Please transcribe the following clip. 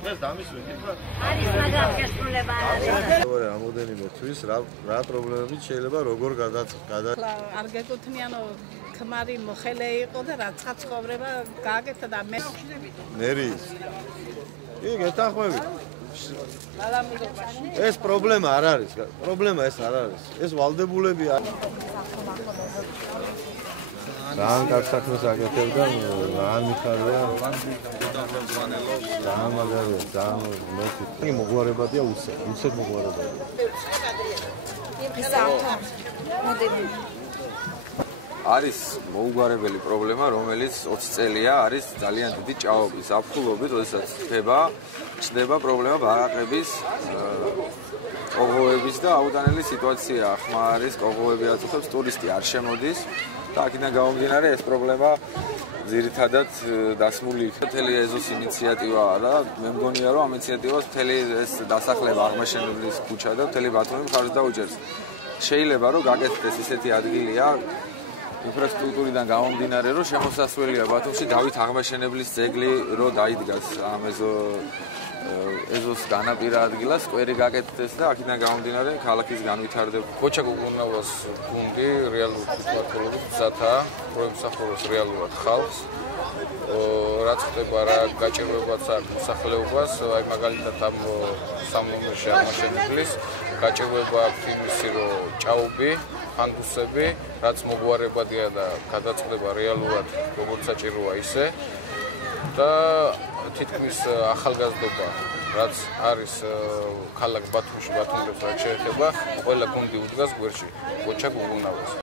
დღეს დამის ვიკითხა. არის მაგრამ შესრულება არ არის. რამოდენიმე თვის რა პრობლემებით შეიძლება როგორ არ გეკუთვნიანო ქმარი მოხელე იყო და რაცა ცხოვრება გააკეთა და მე ნერის კი გეთანხმებით ეს პრობლემა არ არის პრობლემა ეს არ არის ეს ვალდებულები არის ძალიან კარგ საქმეს აკეთებდა რა მიხარია ძალიან მაგარია ძალიან მეტი მოგვარებადია უცებ მოგვარებადია არის მოუგვარებელი პრობლემა, რომელიც 20 წელია არის ძალიან დიდი ჭაობის, აფხულობით, როდესაც ჩნდება პრობლემა ბაყაყების, ყოღოების და აუდანელი სიტუაცია ხმარის, ყოღოები აწუხებს, ტურისტი არ შემოდის და აქედან გამომდინარე ეს პრობლემა ძირითადად დასმული იქნება მთელი ეზოს ინიციატივაა და მე მგონია რომ ამ ინიციატივას მთელი ეს დასახლება აღმაშენებლის ქუჩა და მთელი ბათუმი მხარს დაუჭერს. შეიძლება რომ გაკეთდეს ისეთი ადგილია ინფრასტრუქტურიდან გამომდინარე, რომ შემოსასვლელია ბათუმში დავით აღმაშენებლის ძეგლი რო დაიდგას ამ ეზოს განაპირა ადგილას, სკვერი გაკეთდეს და აქედან გამომდინარე ქალაქის განვითარდება. ქუჩა გუგუნავას გუნდი რეალურ მმართველობის მზადაა, პროემსახუროს რეალურად ხალხს. რაც ხდება რა გაჭირვებაც აქვს მოსახლეობას, აი მაგალითად ამ სამნომერში აღმაშენებლის გაჭირვება აქვს იმისი, რომ ჭაობი, ფანდუსები, რაც მოგვარებადია და გადაწყდება რეალურად როგორც საჭიროა ისე და თითქმის ახალგაზრდობა, რაც არის ქალაქ ბათუმში, ბათუმს რაც შეეხება, ყველა გუნდი უდგას გვერდში, ქუჩა გუგუნავას.